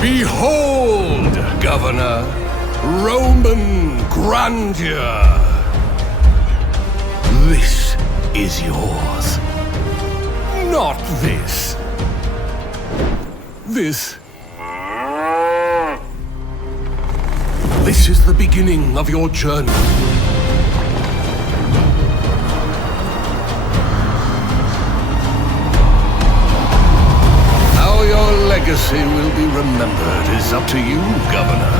Behold, Governor, Roman grandeur. This is yours. Not this. This. This is the beginning of your journey. How your legacy will be remembered is up to you, Governor.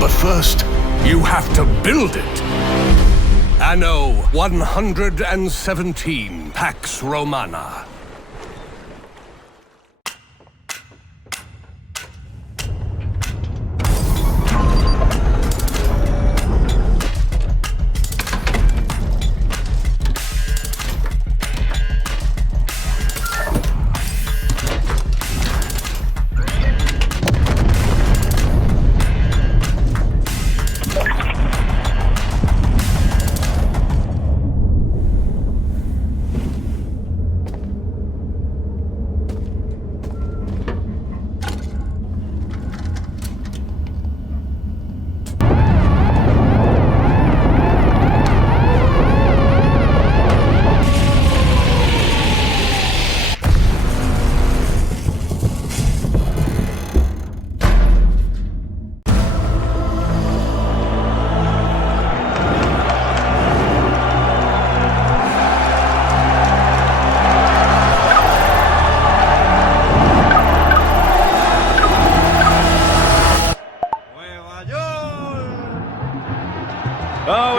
But first, you have to build it. Anno 117, Pax Romana.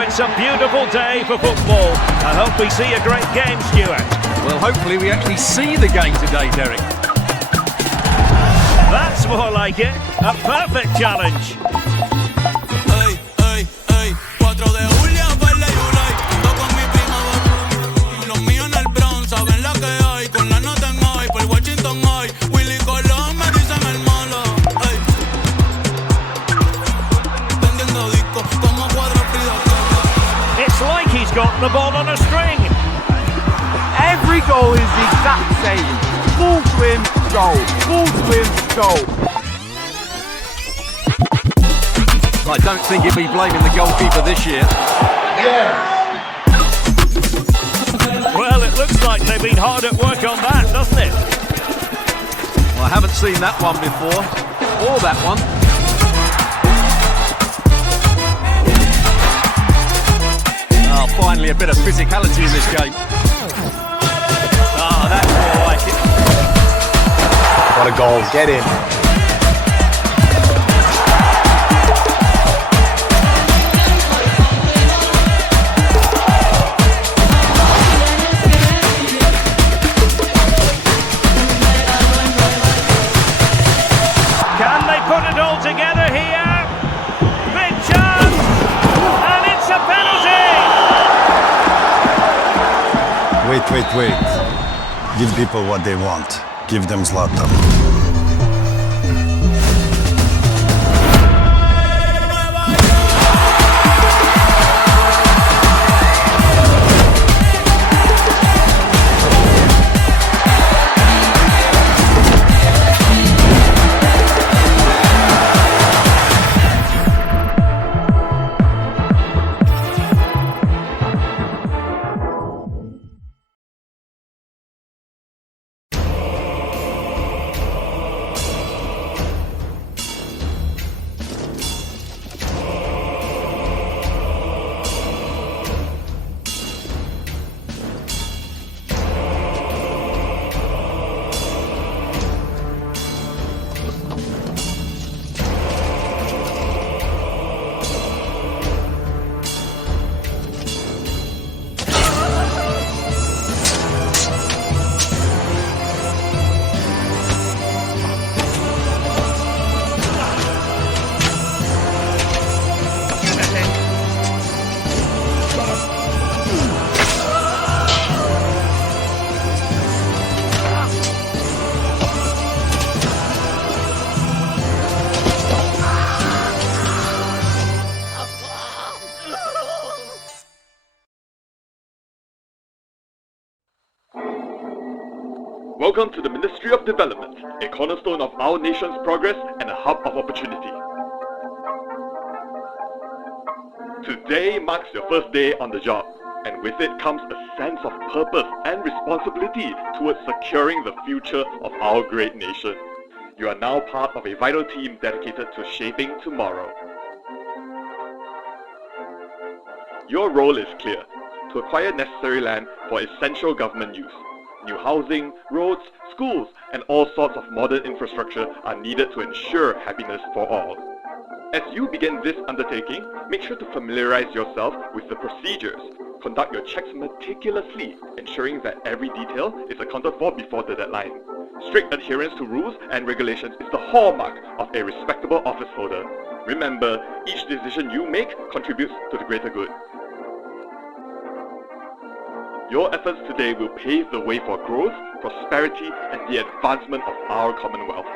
It's a beautiful day for football. I hope we see a great game, Stuart. Well, hopefully we actually see the game today, Derek. That's more like it. A perfect challenge. Ey, ey, ey, 4 de julio, baile Unite. Ando con mi prima, los míos en el Bronx, saben la que hay. Con la nota en hoy, por Washington hoy. Willy Colón me dicen el malo. Ey. Vendiendo discos como cuadro Frida. It's like he's got the ball on a string. Every goal is the exact same. Full swim, goal. Full swim, goal. I don't think he'll be blaming the goalkeeper this year. Yeah. Well, it looks like they've been hard at work on that, doesn't it? Well, I haven't seen that one before, or that one. Oh, finally a bit of physicality in this game. Oh, that's more like it. What a goal. Get in. Can they put it all together here? Big chance! And it's a penalty! Wait. Give people what they want. Give them Zlatan. Welcome to the Ministry of Development, a cornerstone of our nation's progress and a hub of opportunity. Today marks your first day on the job, and with it comes a sense of purpose and responsibility towards securing the future of our great nation. You are now part of a vital team dedicated to shaping tomorrow. Your role is clear: to acquire necessary land for essential government use. New housing, roads, schools, and all sorts of modern infrastructure are needed to ensure happiness for all. As you begin this undertaking, make sure to familiarize yourself with the procedures. Conduct your checks meticulously, ensuring that every detail is accounted for before the deadline. Strict adherence to rules and regulations is the hallmark of a respectable office holder. Remember, each decision you make contributes to the greater good. Your efforts today will pave the way for growth, prosperity, and the advancement of our Commonwealth.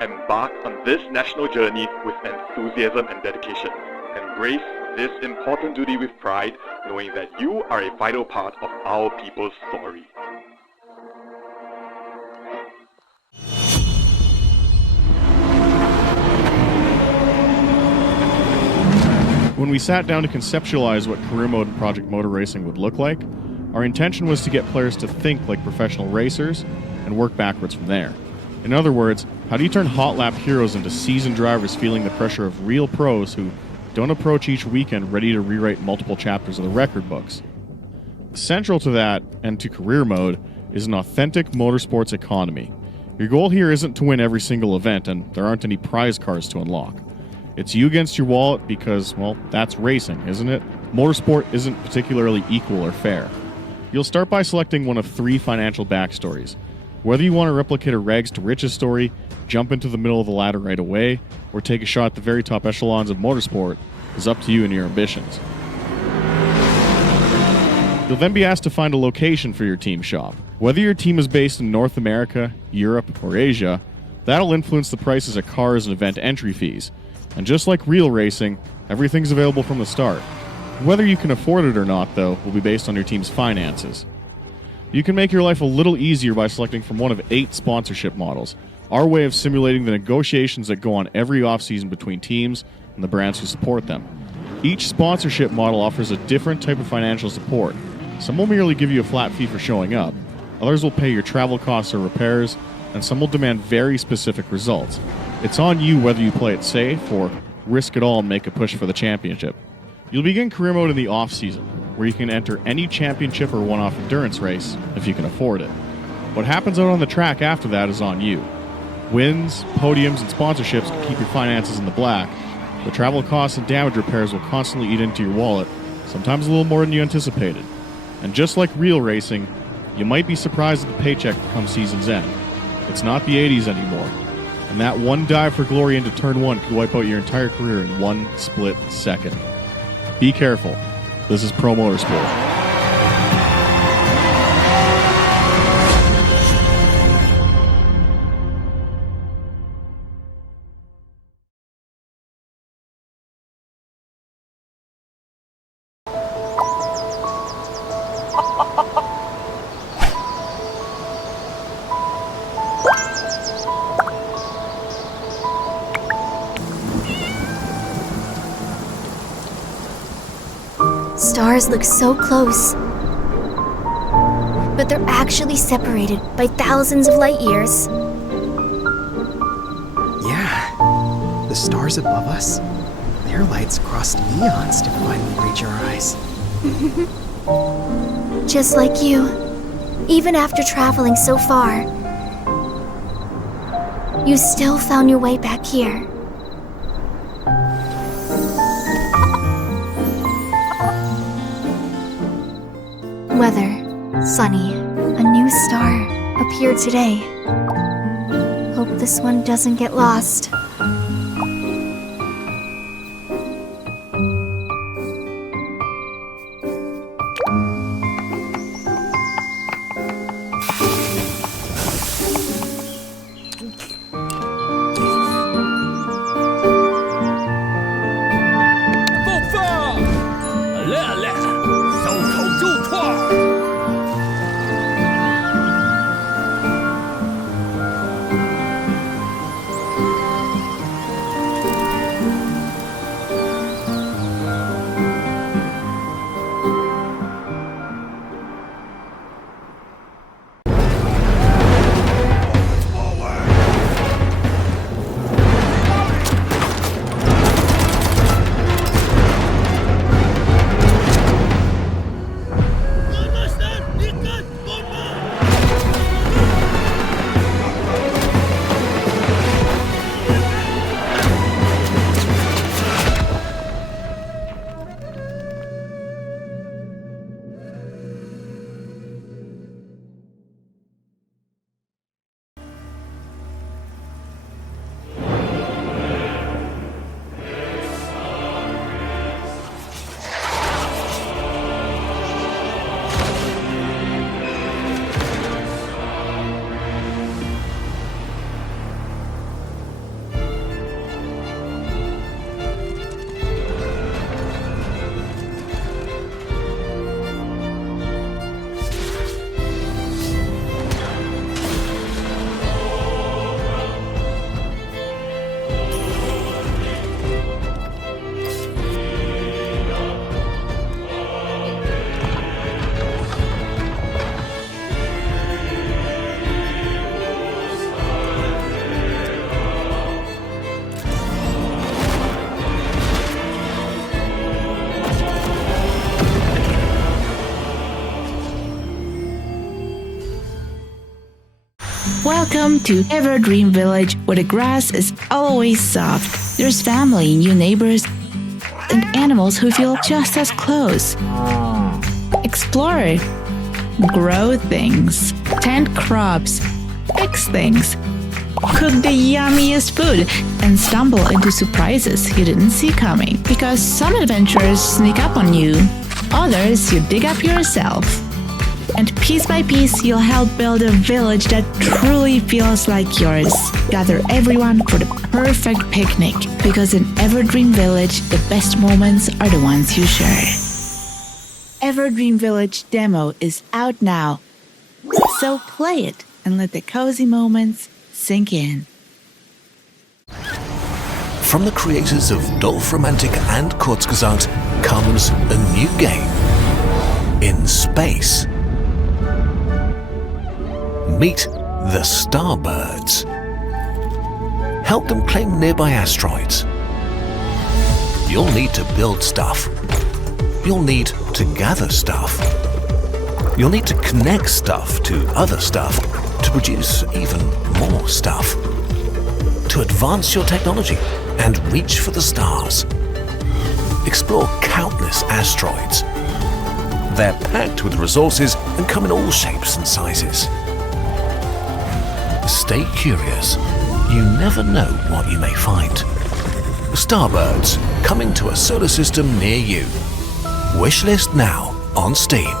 Embark on this national journey with enthusiasm and dedication. Embrace this important duty with pride, knowing that you are a vital part of our people's story. When we sat down to conceptualize what career mode and Project Motor Racing would look like, our intention was to get players to think like professional racers and work backwards from there. In other words, how do you turn hot lap heroes into seasoned drivers feeling the pressure of real pros who don't approach each weekend ready to rewrite multiple chapters of the record books? Central to that, and to career mode, is an authentic motorsports economy. Your goal here isn't to win every single event, and there aren't any prize cars to unlock. It's you against your wallet because, well, that's racing, isn't it? Motorsport isn't particularly equal or fair. You'll start by selecting one of 3 financial backstories. Whether you want to replicate a rags to riches story, jump into the middle of the ladder right away, or take a shot at the very top echelons of motorsport is up to you and your ambitions. You'll then be asked to find a location for your team shop. Whether your team is based in North America, Europe, or Asia, that'll influence the prices of cars and event entry fees. And just like real racing, everything's available from the start. Whether you can afford it or not, though, will be based on your team's finances. You can make your life a little easier by selecting from one of 8 sponsorship models, our way of simulating the negotiations that go on every offseason between teams and the brands who support them. Each sponsorship model offers a different type of financial support. Some will merely give you a flat fee for showing up, others will pay your travel costs or repairs, and some will demand very specific results. It's on you whether you play it safe or risk it all and make a push for the championship. You'll begin career mode in the off-season, where you can enter any championship or one-off endurance race if you can afford it. What happens out on the track after that is on you. Wins, podiums, and sponsorships can keep your finances in the black, but travel costs and damage repairs will constantly eat into your wallet, sometimes a little more than you anticipated. And just like real racing, you might be surprised at the paycheck come season's end. It's not the 80s anymore, and that one dive for glory into turn 1 could wipe out your entire career in one split second. Be careful. This is Pro Motorsport. Stars look so close, but they're actually separated by thousands of light years. Yeah, the stars above us, their lights crossed eons to finally reach our eyes. Just like you, even after traveling so far, you still found your way back here. Weather, sunny, a new star appeared today. Hope this one doesn't get lost. Welcome to Everdream Village, where the grass is always soft. There's family, new neighbors, and animals who feel just as close. Explore, grow things, plant crops, fix things, cook the yummiest food, and stumble into surprises you didn't see coming. Because some adventures sneak up on you, others you dig up yourself. And piece by piece, you'll help build a village that truly feels like yours. Gather everyone for the perfect picnic, because in Everdream Village, the best moments are the ones you share. Everdream Village Demo is out now, so play it and let the cozy moments sink in. From the creators of Dorfromantik and Kurzgesagt comes a new game in space. Meet the Starbirds. Help them claim nearby asteroids. You'll need to build stuff. You'll need to gather stuff. You'll need to connect stuff to other stuff to produce even more stuff. to advance your technology and reach for the stars. Explore countless asteroids. They're packed with resources and come in all shapes and sizes. Stay curious. You never know what you may find. Starbirds, coming to a solar system near you. Wishlist now on Steam.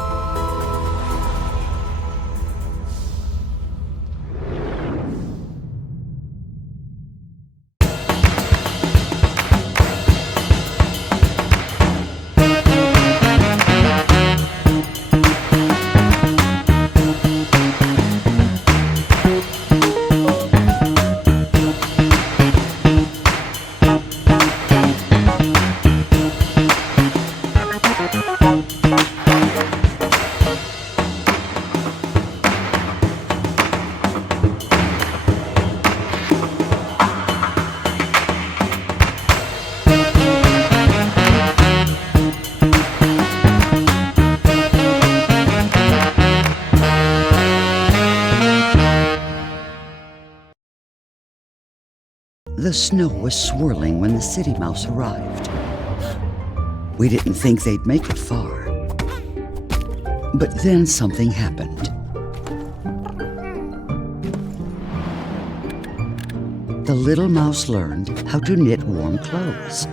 The snow was swirling when the city mouse arrived. We didn't think they'd make it far. But then something happened. The little mouse learned how to knit warm clothes.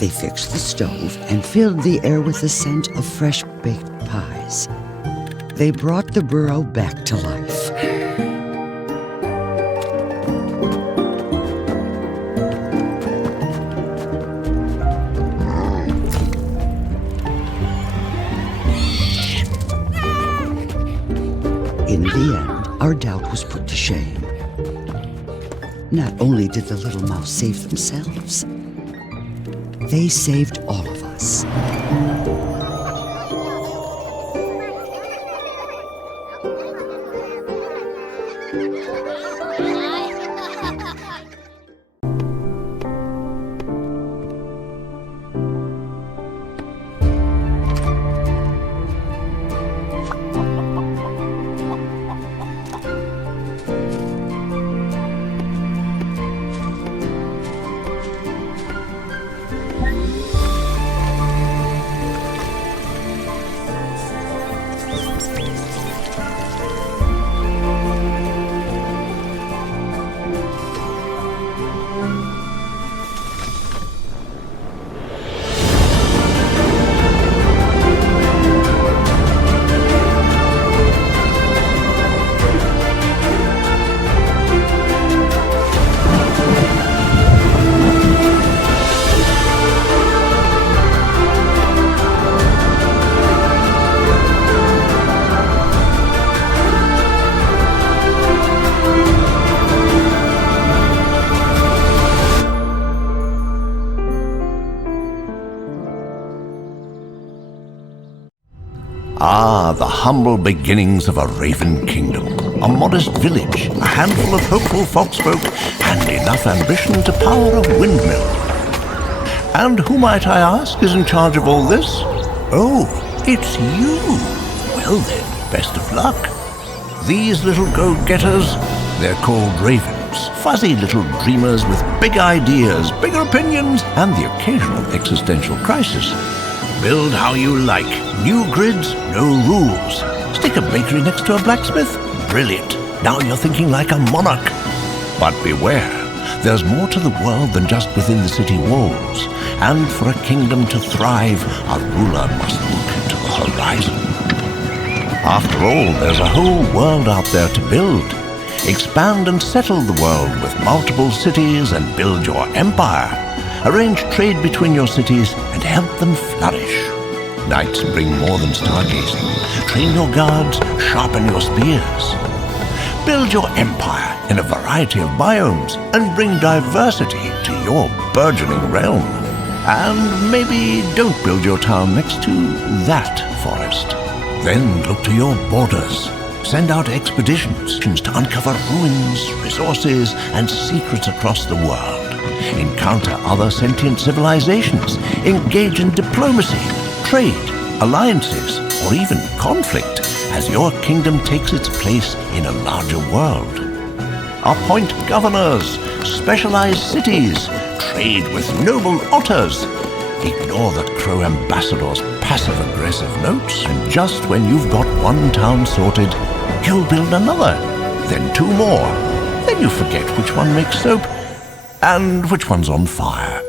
They fixed the stove and filled the air with the scent of fresh baked pies. They brought the burrow back to life. In the end, our doubt was put to shame. Not only did the little mouse save themselves, they saved all of us. Ah, the humble beginnings of a raven kingdom. A modest village, a handful of hopeful foxfolk, and enough ambition to power a windmill. And who, might I ask, is in charge of all this? Oh, it's you. Well then, best of luck. These little go-getters, they're called ravens. Fuzzy little dreamers with big ideas, bigger opinions, and the occasional existential crisis. Build how you like. New grids, no rules. Stick a bakery next to a blacksmith? Brilliant. Now you're thinking like a monarch. But beware, there's more to the world than just within the city walls. And for a kingdom to thrive, a ruler must look to the horizon. After all, there's a whole world out there to build. Expand and settle the world with multiple cities and build your empire. Arrange trade between your cities and help them flourish. Knights bring more than stargazing. Train your guards, sharpen your spears. Build your empire in a variety of biomes and bring diversity to your burgeoning realm. And maybe don't build your town next to that forest. Then look to your borders. Send out expeditions to uncover ruins, resources, and secrets across the world. Encounter other sentient civilizations. Engage in diplomacy, trade, alliances, or even conflict as your kingdom takes its place in a larger world. Appoint governors, specialized cities, trade with noble otters. Ignore the Crow Ambassador's passive-aggressive notes, and just when you've got one town sorted, you'll build another, then two more. Then you forget which one makes soap and which one's on fire.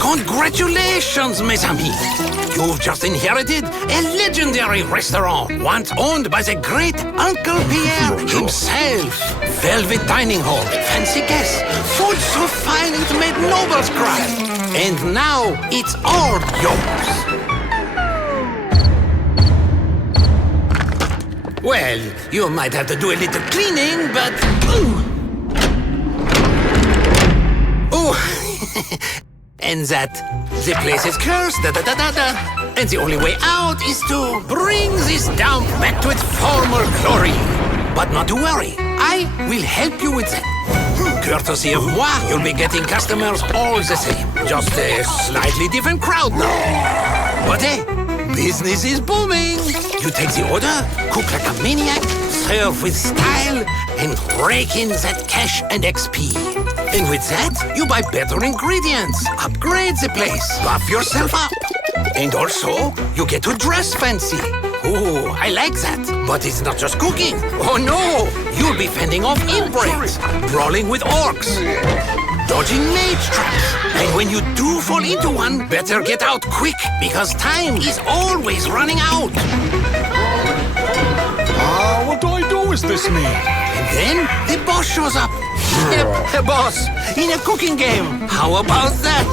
Congratulations, mes amis! You've just inherited a legendary restaurant, once owned by the great Uncle Pierre himself. Velvet dining hall, fancy guests, food so fine it made nobles cry. And now it's all yours. Well, you might have to do a little cleaning, but... And that the place is cursed, and the only way out is to bring this dump back to its former glory. But not to worry, I will help you with that. Courtesy of moi, you'll be getting customers all the same. Just a slightly different crowd now. But hey, business is booming. You take the order, cook like a maniac, serve with style, and rake in that cash and XP. And with that, you buy better ingredients, upgrade the place, buff yourself up. And also, you get to dress fancy. Oh, I like that. But it's not just cooking. Oh no! You'll be fending off inbreds, brawling with orcs, dodging mage traps. And when you do fall into one, better get out quick, because time is always running out. What do I do with this meat? And then the boss shows up. Yep, a boss in a cooking game. How about that?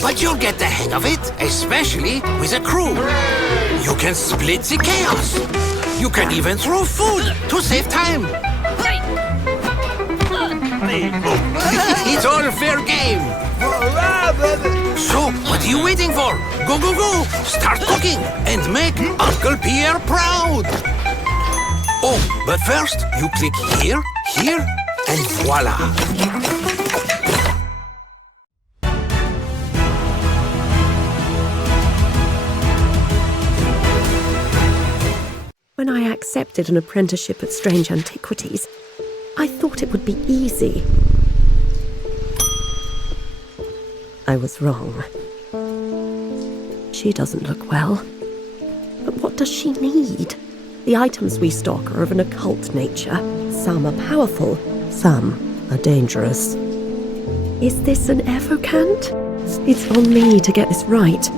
But you'll get the hang of it, especially with a crew. You can split the chaos. You can even throw food to save time. It's all fair game. So, what are you waiting for? Go, go, go! Start cooking and make Uncle Pierre proud. Oh, but first, you click here, here, and voila. When I accepted an apprenticeship at Strange Antiquities, I thought it would be easy. I was wrong. She doesn't look well. But what does she need? The items we stock are of an occult nature. Some are powerful, some are dangerous. Is this an evocant? It's on me to get this right.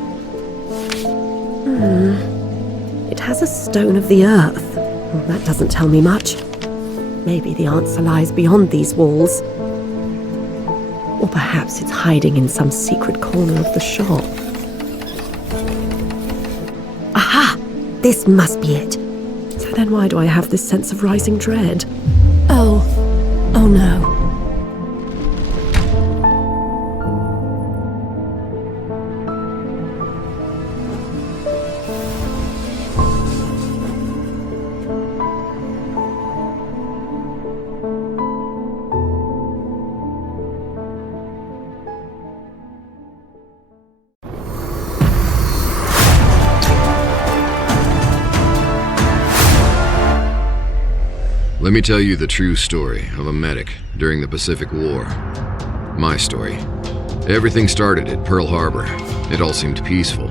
It has a stone of the earth. Well, that doesn't tell me much. Maybe the answer lies beyond these walls. Or perhaps it's hiding in some secret corner of the shop. Aha! This must be it. So then why do I have this sense of rising dread? Oh no. Let me tell you the true story of a medic during the Pacific War. My story. Everything started at Pearl Harbor. It all seemed peaceful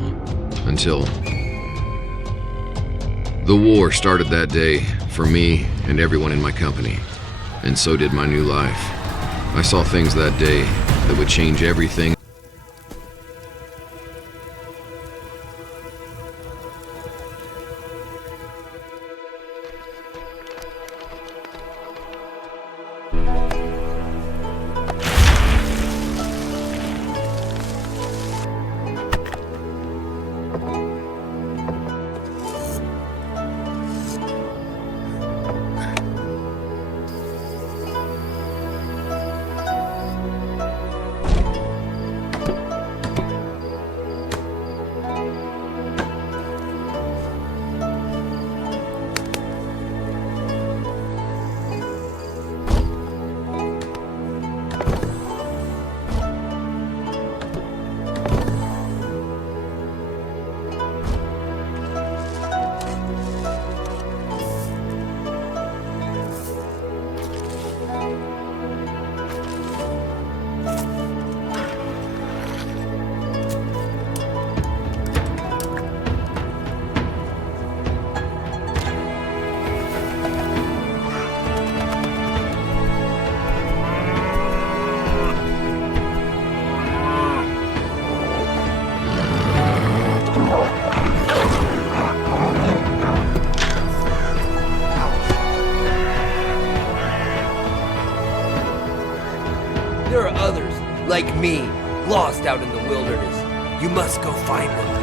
until the war started that day for me and everyone in my company, and so did my new life. I saw things that day that would change everything. There are others, like me, lost out in the wilderness. You must go find them.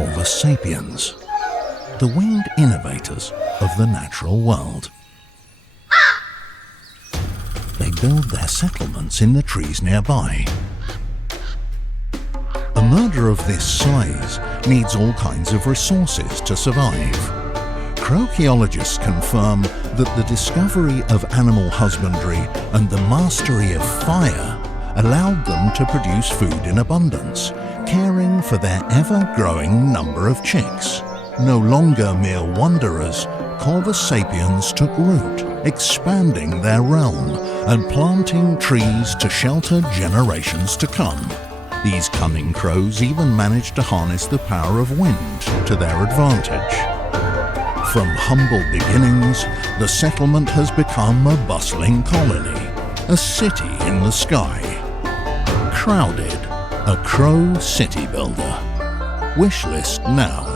Corvus Sapiens, the winged innovators of the natural world. They build their settlements in the trees nearby. A murder of this size needs all kinds of resources to survive. Croakeologists confirm that the discovery of animal husbandry and the mastery of fire allowed them to produce food in abundance, caring for their ever-growing number of chicks. No longer mere wanderers, Corvus Sapiens took root, expanding their realm and planting trees to shelter generations to come. These cunning crows even managed to harness the power of wind to their advantage. From humble beginnings, the settlement has become a bustling colony, a city in the sky. Crowded, a crow city builder. Wishlist now.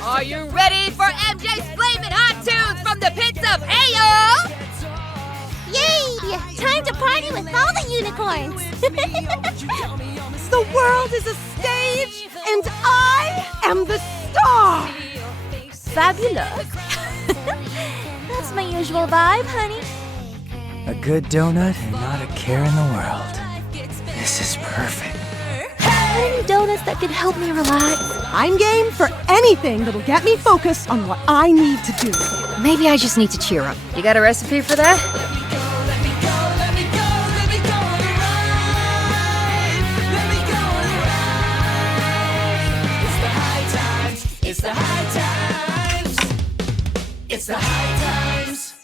Are you ready for MJ's Flamin' Hot Tunes from the pits of Ayo? Yay! Time to party with all the unicorns! The world is a stage, and I am the star! Fabulous! That's my usual vibe, honey. A good donut and not a care in the world. This is perfect. Any donuts that could help me relax? I'm game for anything that'll get me focused on what I need to do. Maybe I just need to cheer up. You got a recipe for that? It's the high times. It's the high times.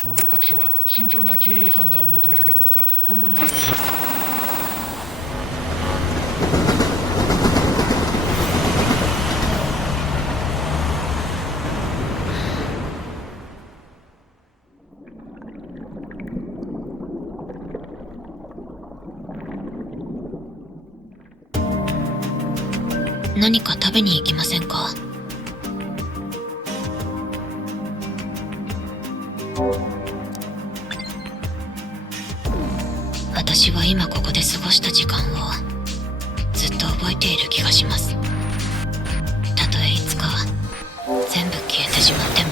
各社は慎重な経営判断を求められる中、今後の何か食べに行きませんか？私は今ここで過ごした時間をずっと覚えている気がします。たとえいつか全部消えてしまっても。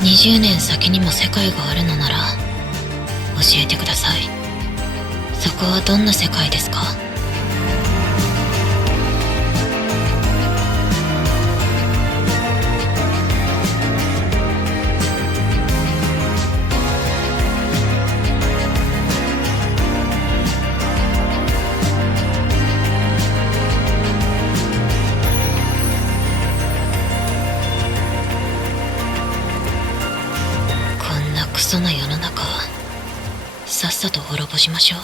20年先にも世界があるのなら教えてください。そこはどんな世界ですか？クソな世の中、さっさと滅ぼしましょう。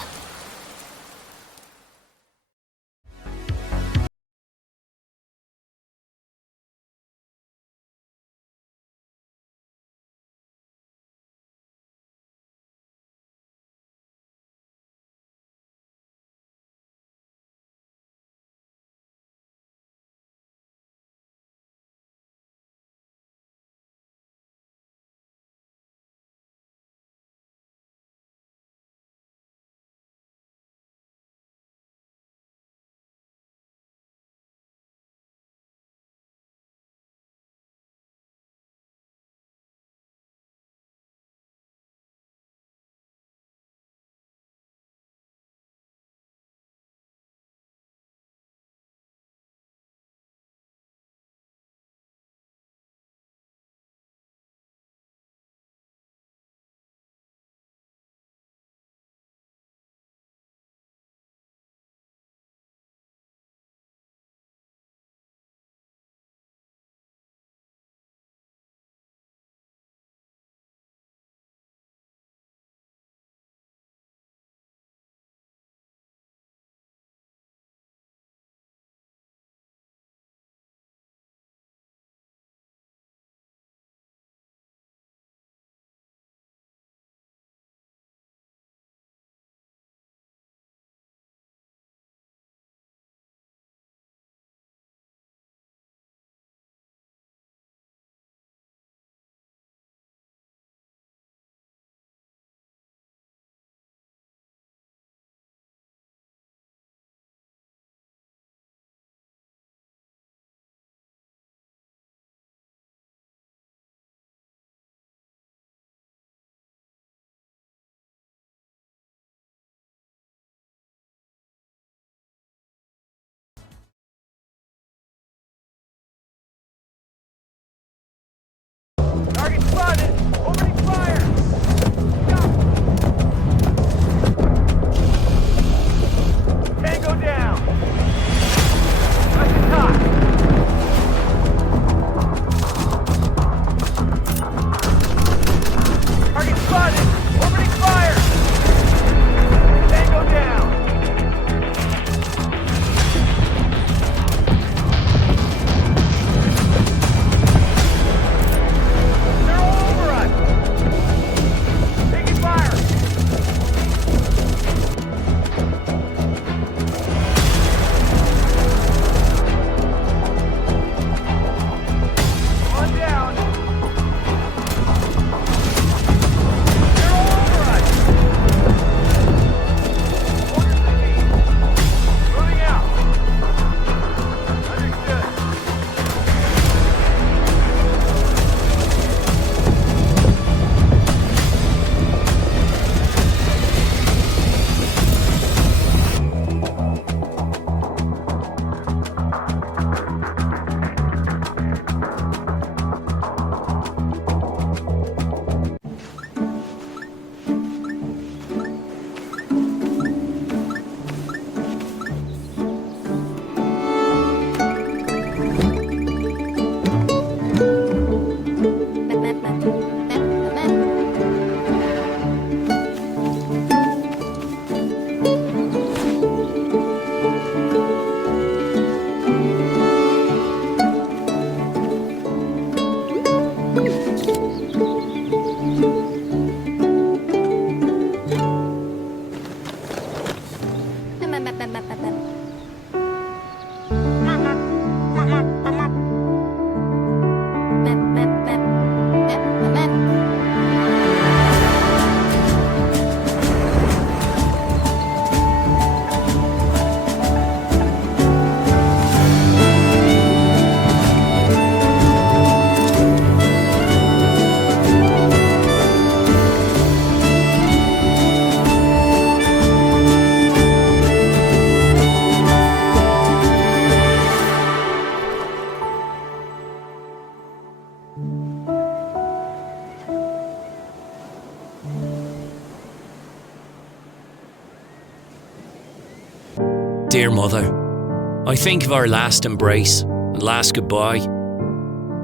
Dear Mother, I think of our last embrace and last goodbye.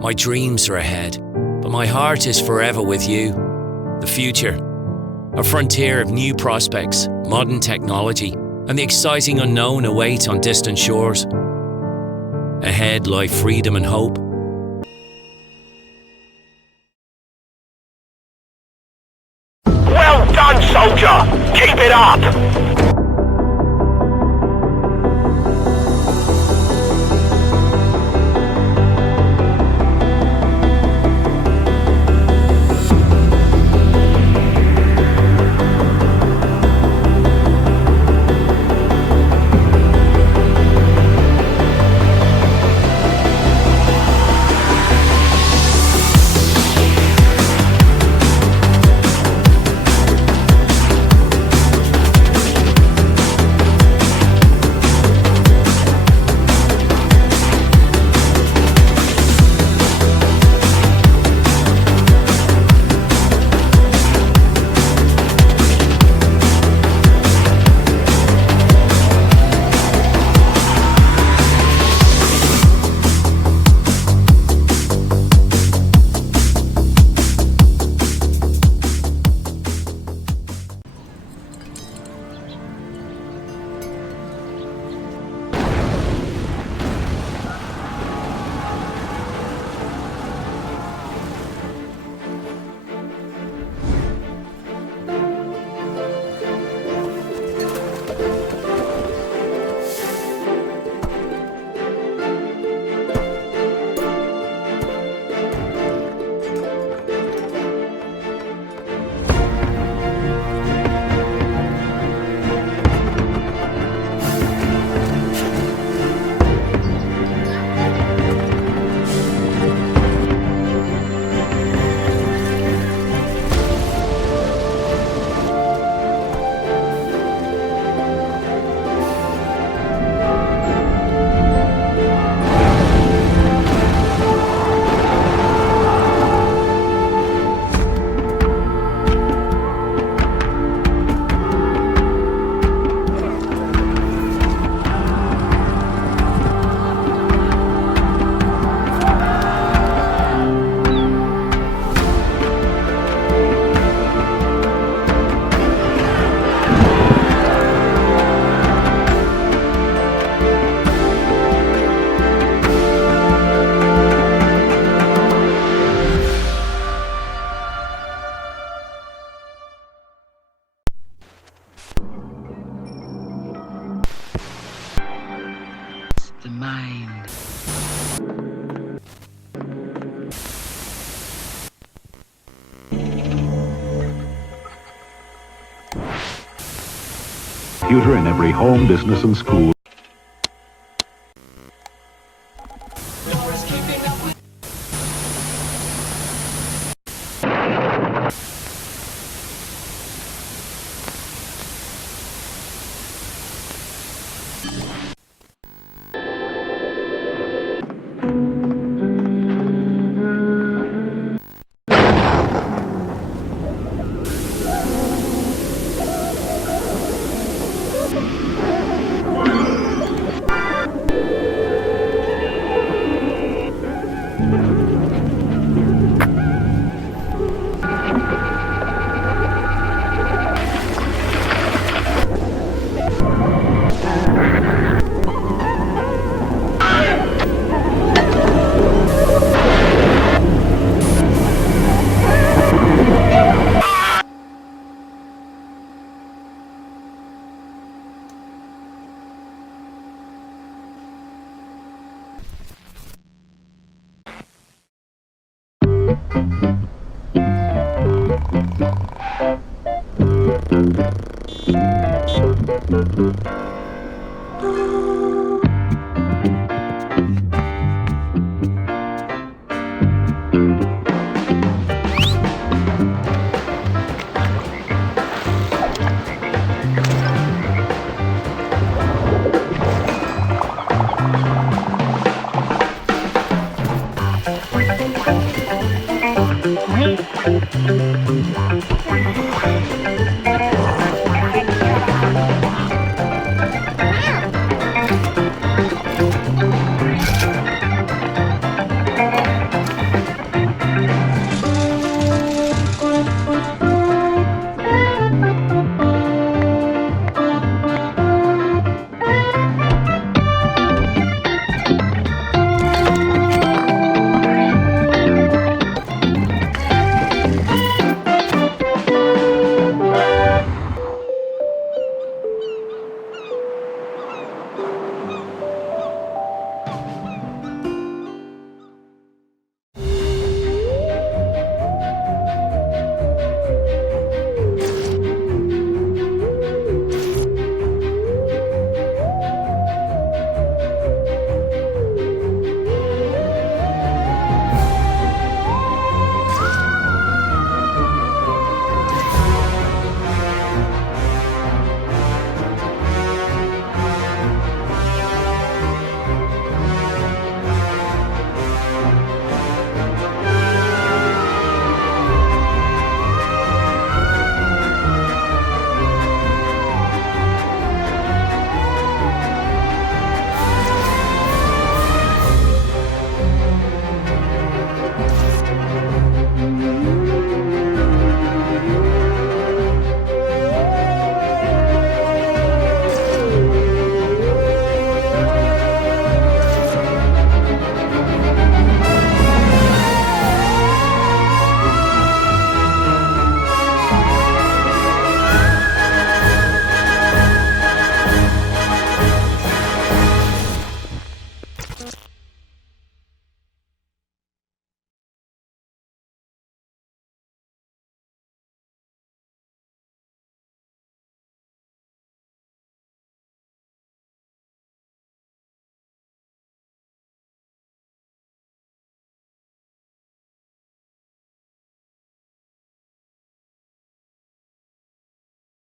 My dreams are ahead, but my heart is forever with you. The future, a frontier of new prospects, modern technology, and the exciting unknown await on distant shores. Ahead lie freedom and hope. Well done, soldier! Keep it up! Computer in every home, business, and school.